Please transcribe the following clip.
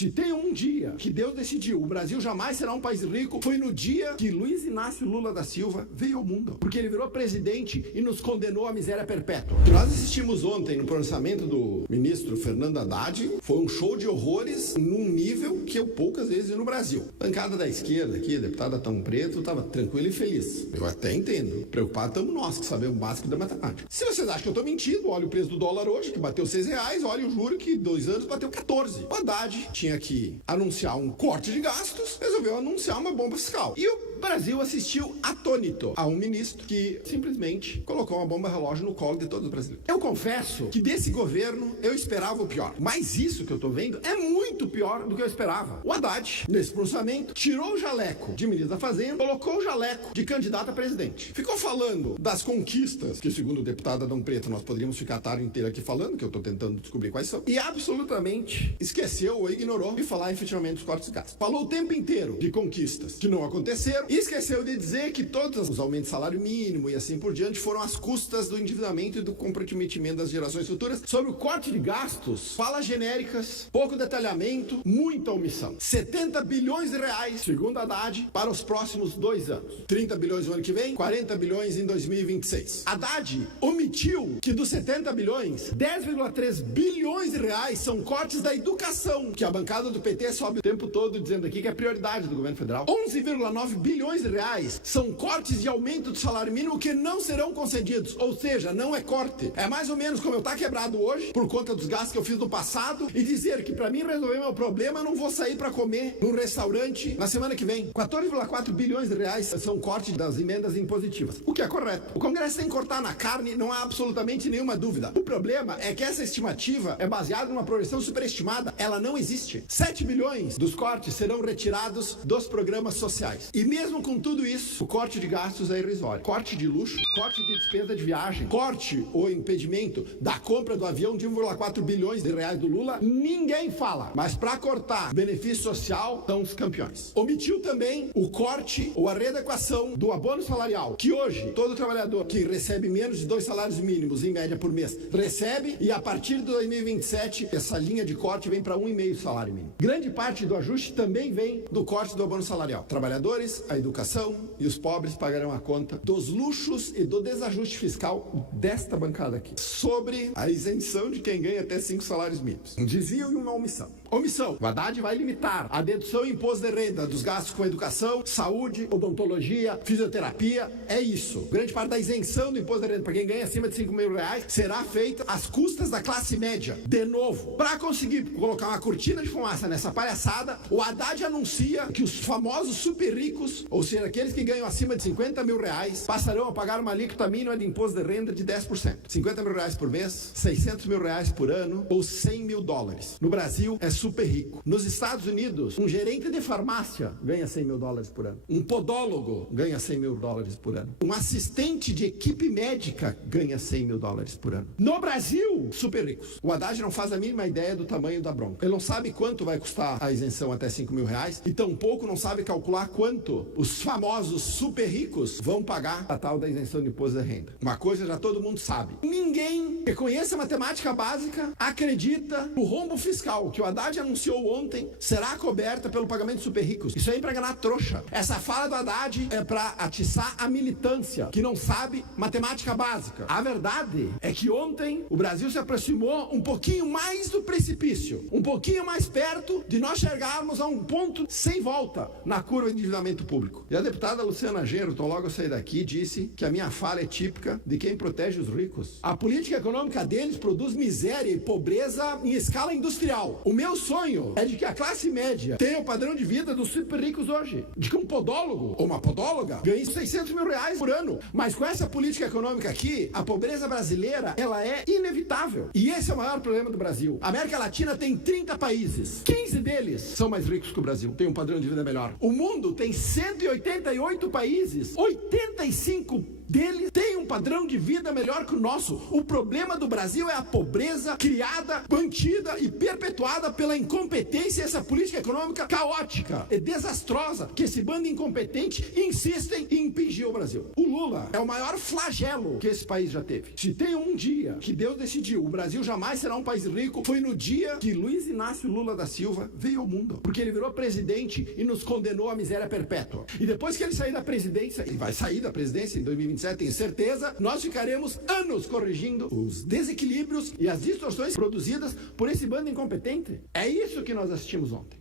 Se tem um dia que Deus decidiu, o Brasil jamais será um país rico, foi no dia que Luiz Inácio Lula da Silva veio ao mundo. Porque ele virou presidente e nos condenou à miséria perpétua. O que nós assistimos ontem no pronunciamento do ministro Fernando Haddad foi um show de horrores num nível que eu poucas vezes vi no Brasil. A bancada da esquerda aqui, a deputada Tão Preto, estava tranquila e feliz. Eu até entendo. Preocupado estamos nós, que sabemos o básico da matemática. Se vocês acham que eu estou mentindo, olha o preço do dólar hoje, que bateu R$6, olha o juro que 2 anos bateu 14. O Haddad tinha que anunciar um corte de gastos, resolveu anunciar uma bomba fiscal. E o Brasil assistiu atônito a um ministro que simplesmente colocou uma bomba relógio no colo de todos os brasileiros. Eu confesso que desse governo eu esperava o pior, mas isso que eu tô vendo é muito pior do que eu esperava. O Haddad, nesse pronunciamento, tirou o jaleco de ministro da Fazenda, colocou o jaleco de candidato a presidente. Ficou falando das conquistas, que segundo o deputado Adão Preto nós poderíamos ficar a tarde inteira aqui falando, que eu tô tentando descobrir quais são, e absolutamente esqueceu ou ignorou de falar efetivamente dos cortes de gastos. Falou o tempo inteiro de conquistas que não aconteceram, e esqueceu de dizer que todos os aumentos de salário mínimo e assim por diante foram às custas do endividamento e do comprometimento das gerações futuras. Sobre o corte de gastos, falas genéricas, pouco detalhamento, muita omissão. 70 bilhões de reais, segundo Haddad, para os próximos 2 anos. 30 bilhões no ano que vem, 40 bilhões em 2026. Haddad omitiu que dos 70 bilhões, 10,3 bilhões de reais são cortes da educação, que a bancada do PT sobe o tempo todo dizendo aqui que é prioridade do governo federal. 11,9 bilhões de reais são cortes de aumento do salário mínimo que não serão concedidos, ou seja, não é corte. É mais ou menos como eu estar quebrado hoje por conta dos gastos que eu fiz no passado e dizer que para mim resolver meu problema eu não vou sair para comer num restaurante na semana que vem. 14,4 bilhões de reais são cortes das emendas impositivas, o que é correto. O Congresso tem que cortar na carne, não há absolutamente nenhuma dúvida. O problema é que essa estimativa é baseada numa projeção superestimada, ela não existe. 7 bilhões dos cortes serão retirados dos programas sociais. E mesmo com tudo isso, o corte de gastos é irrisório. Corte de luxo, corte de despesa de viagem, corte ou impedimento da compra do avião de 1,4 bilhões de reais do Lula, ninguém fala. Mas para cortar benefício social, estão os campeões. Omitiu também o corte ou a readequação do abono salarial, que hoje todo trabalhador que recebe menos de 2 salários mínimos em média por mês recebe, e a partir de 2027 essa linha de corte vem para 1,5 salário mínimo. Grande parte do ajuste também vem do corte do abono salarial. Trabalhadores, a educação e os pobres pagarão a conta dos luxos e do desajuste fiscal desta bancada aqui, sobre a isenção de quem ganha até 5 salários mínimos. Um desvio e uma omissão. Omissão. O Haddad vai limitar a dedução e imposto de renda dos gastos com educação, saúde, odontologia, fisioterapia. É isso. Grande parte da isenção do imposto de renda para quem ganha acima de 5 mil reais será feita às custas da classe média. De novo, para conseguir colocar uma cortina de fumaça nessa palhaçada, o Haddad anuncia que os famosos super ricos, ou seja, aqueles que ganham acima de 50 mil reais, passarão a pagar uma alíquota mínima de imposto de renda de 10%. 50 mil reais por mês, 600 mil reais por ano ou 100 mil dólares. No Brasil, é super rico. Nos Estados Unidos, um gerente de farmácia ganha 100 mil dólares por ano. Um podólogo ganha 100 mil dólares por ano. Um assistente de equipe médica ganha 100 mil dólares por ano. No Brasil, super ricos. O Haddad não faz a mínima ideia do tamanho da bronca. Ele não sabe quanto vai custar a isenção até 5 mil reais e tampouco não sabe calcular quanto os famosos super ricos vão pagar a tal da isenção de imposto de renda. Uma coisa já todo mundo sabe. Ninguém que conheça matemática básica acredita que o rombo fiscal que o Haddad anunciou ontem será coberta pelo pagamento de super ricos. Isso aí é pra enganar trouxa. Essa fala do Haddad é pra atiçar a militância que não sabe matemática básica. A verdade é que ontem o Brasil se aproximou um pouquinho mais do precipício, um pouquinho mais perto de nós chegarmos a um ponto sem volta na curva de endividamento público. E a deputada Luciana Genro, então logo eu saí daqui, disse que a minha fala é típica de quem protege os ricos. A política econômica deles produz miséria e pobreza em escala industrial. O meu sonho é de que a classe média tenha o padrão de vida dos super ricos hoje. De que um podólogo ou uma podóloga ganhe 600 mil reais por ano. Mas com essa política econômica aqui, a pobreza brasileira, ela é inevitável. E esse é o maior problema do Brasil. A América Latina tem 30 países. 15 deles são mais ricos que o Brasil. Tem um padrão de vida melhor. O mundo tem 188 países. 85 deles têm um padrão de vida melhor que o nosso. O problema do Brasil é a pobreza criada, mantida e perpetuada pela incompetência e essa política econômica caótica e desastrosa que esse bando incompetente insistem em impingir ao Brasil. O Lula é o maior flagelo que esse país já teve. Se tem um dia que Deus decidiu o Brasil jamais será um país rico, foi no dia que Luiz Inácio Lula da Silva veio ao mundo. Porque ele virou presidente e nos condenou à miséria perpétua. E depois que ele sair da presidência, ele vai sair da presidência em 2027, tenho certeza, nós ficaremos anos corrigindo os desequilíbrios e as distorções produzidas por esse bando incompetente. É isso que nós assistimos ontem.